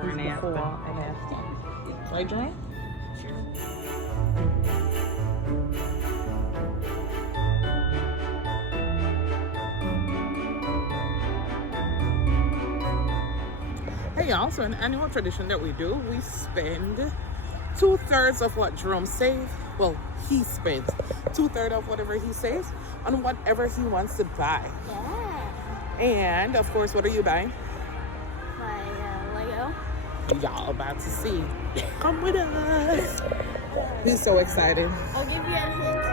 before and after. Right, Jerome? Hey y'all, so an annual tradition that we do, we spend 2/3 of what Jerome saves. Well, he spends 2/3 of whatever he saves on whatever he wants to buy. Yeah. And of course, what are you buying? My Lego. Y'all about to see. Come with us. He's so excited. I'll give you a hint.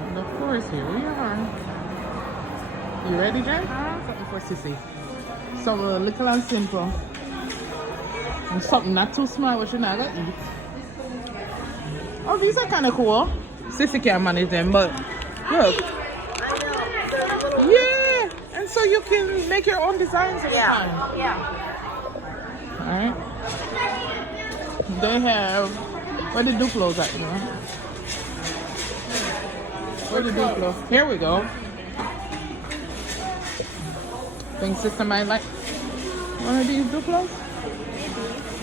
And of course, here we are. You ready, Jen? Something for Sissy. So little and simple. And something not too small, what you're not gonna eat. Oh, these are kind of cool. Sissy can't manage them, but look. Yeah, and so you can make your own designs every time. Yeah. Alright. They have, where the Duplos at, you know? Where the Duplos? Here we go. Think sister might like one of these Duplos?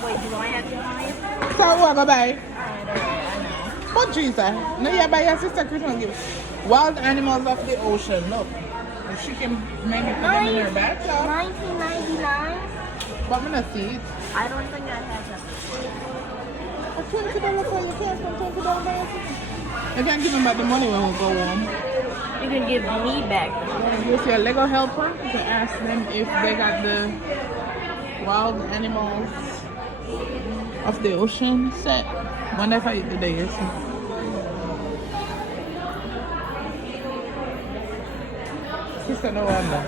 Wait, do I have to buy it? So what go buy? I know. But Jesus, no, you buy your sister Christmas gift. Wild animals of the ocean. Look, if she can make it put them in her bag, so. $19.99. But I'm gonna see it. I don't think I have that. A $20 for you can't spend $20. You can't give them back the money when we go home. You can give me back the money. You see a Lego helper, you can ask them if they got the wild animals of the ocean set. Wonder if I eat the day is. Sister, no wonder.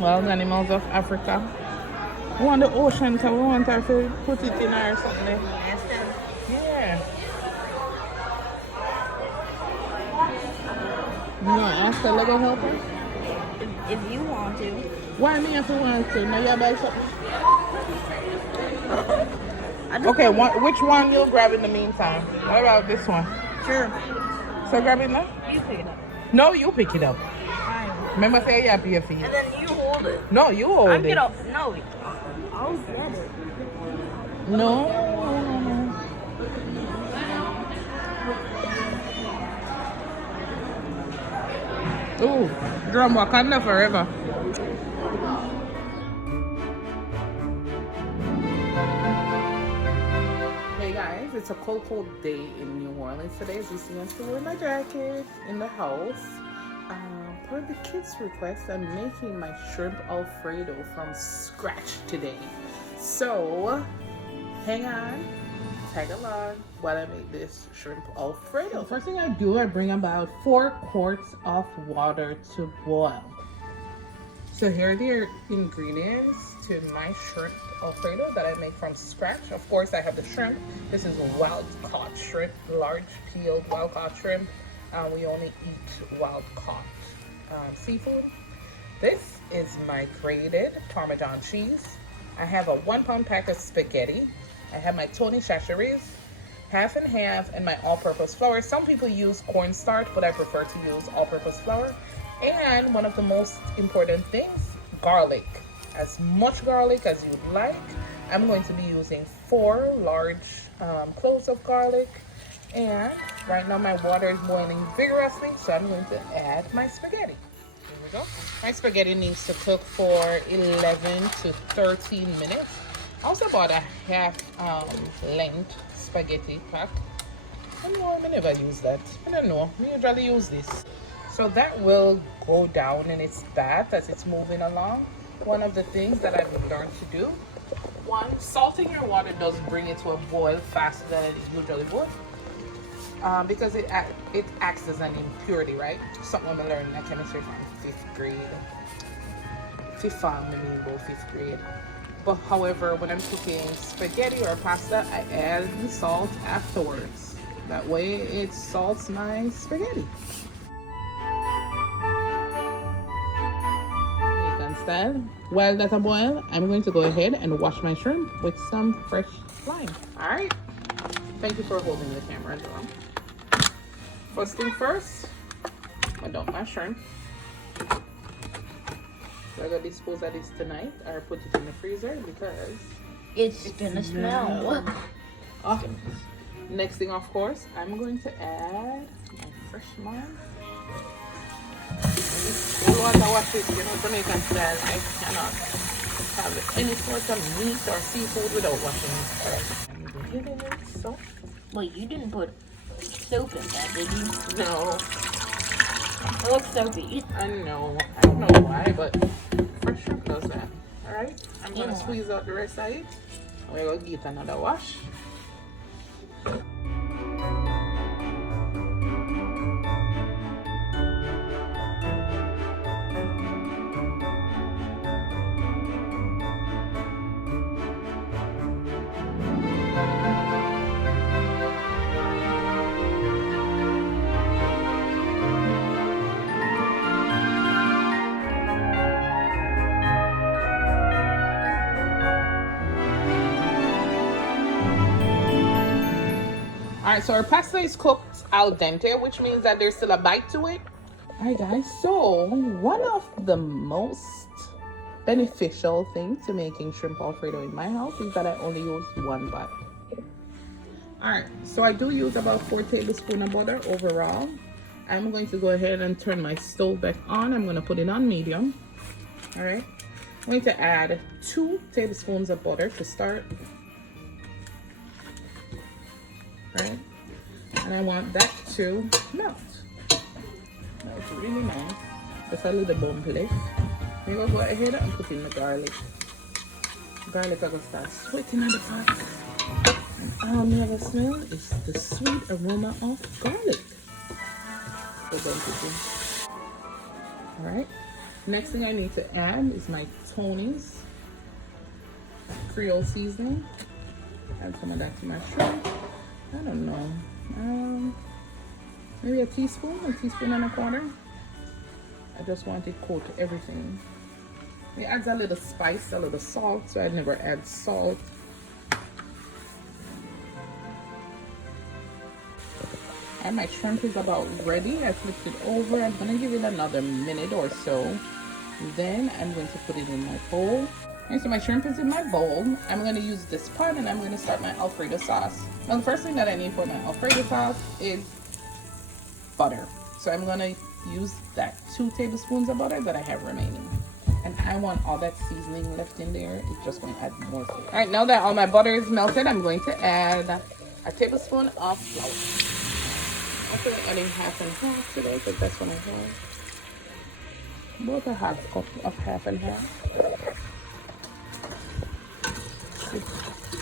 Wild animals of Africa. We want the ocean, so we want her to put it in her or something. Yeah. You gonna ask the Lego helper? If you want to. Why me if you want to? Now you buy something. Okay, which one you'll grab in the meantime? What about this one? Sure. So grab it now? You pick it up. No, you pick it up. Fine. Remember say you have your feet. And then you hold it. No, you hold I'm it. gonna, no, I'll get it. No. Ooh, drum Wakanda forever. Hey guys, it's a cold day in New Orleans today. As you see, I'm still wearing my jacket in the house. Per the kids' request, I'm making my shrimp Alfredo from scratch today. So, hang on, tag along while I make this shrimp Alfredo. First thing I do, I bring about 4 quarts of water to boil. So here are the ingredients to my shrimp Alfredo that I make from scratch. Of course, I have the shrimp. This is wild caught shrimp, large peeled wild caught shrimp. We only eat wild caught seafood. This is my grated Parmesan cheese. I have a 1-pound pack of spaghetti. I have my Tony Chachere's, half and half, and my all-purpose flour. Some people use cornstarch, but I prefer to use all-purpose flour. And one of the most important things, garlic. As much garlic as you'd like. I'm going to be using 4 large cloves of garlic. And right now my water is boiling vigorously, so I'm going to add my spaghetti. Here we go. My spaghetti needs to cook for 11 to 13 minutes. I also bought a half length spaghetti pack. I don't know, I never use that. I don't know, I usually use this. So that will go down in its bath as it's moving along. one of the things that I've learned to do, one, salting your water does bring it to a boil faster than it usually would. Because it acts as an impurity, right? Something I learned in chemistry from 5th grade. Fifth grade. But however, when I'm cooking spaghetti or pasta, I add the salt afterwards. That way it salts my spaghetti. Instead, while that's a boil, I'm going to go ahead and wash my shrimp with some fresh lime. All right. Thank you for holding the camera as well. First thing first, I dump my shrimp. So I gotta dispose of this tonight or put it in the freezer because it's gonna smell. Oh. Next thing, of course, I'm going to add my fresh lime. You want to watch it, you know, Jamaican style. I cannot have any sort of meat or seafood without washing it first. I'm getting it soaked. Wait, you didn't put soap in that, did you? No. It looks soapy. I know. I don't know why, but fresh shrimp does that. Alright? I'm going to squeeze out the rest of it. We're going to give it another wash. Alright, so our pasta is cooked al dente, which means that there's still a bite to it. Alright guys, so one of the most beneficial things to making shrimp Alfredo in my house is that I only use one butter. Alright, so I do use about 4 tablespoons of butter overall. I'm going to go ahead and turn my stove back on. I'm going to put it on medium. Alright, I'm going to add 2 tablespoons of butter to start. Right, and I want that to melt. That's really nice. Just a little bump left. I'm gonna go ahead and put in the garlic. Garlic are gonna start sweating in the pot. And all me ever smell is the sweet aroma of garlic. So alright. Next thing I need to add is my Tony's Creole seasoning. Add some of that to my shrimp. I don't know, maybe a teaspoon and a quarter. I just want it coat everything. It adds a little spice, a little salt, so I never add salt. And my shrimp is about ready. I flipped it over. I'm gonna give it another minute or so. Then I'm going to put it in my bowl. And so my shrimp is in my bowl. I'm going to use this pot and I'm going to start my Alfredo sauce. Now the first thing that I need for my Alfredo sauce is butter. So I'm going to use that 2 tablespoons of butter that I have remaining. And I want all that seasoning left in there. It's just going to add more flavor. All right, now that all my butter is melted, I'm going to add a tablespoon of flour. I'm actually adding half and half today because that's what I have. About a half cup of half and half.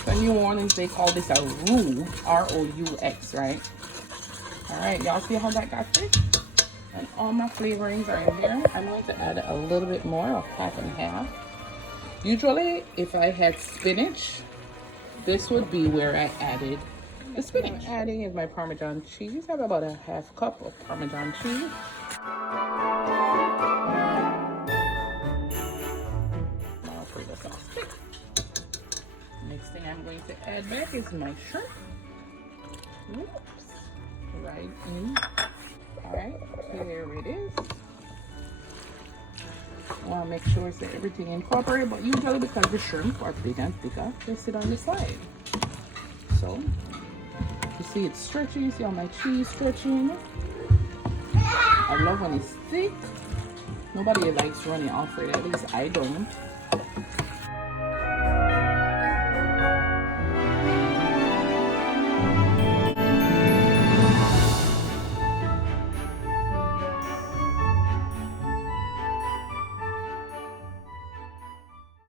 So in New Orleans, they call this a roux, R-O-U-X, right? All right, y'all see how that got thick? And all my flavorings are in here. I'm going to add a little bit more of half and half. Usually, if I had spinach, this would be where I added the spinach. What I'm adding is my Parmesan cheese. I have about a half cup of Parmesan cheese. Next thing I'm going to add back is my shrimp. Whoops. Right in. Alright, here it is. I want to make sure that everything incorporated, but usually because the shrimp are big and thicker, they sit on the side. So, you see it's stretching, you see all my cheese stretching. I love when it's thick. Nobody likes runny Alfredo, at least I don't.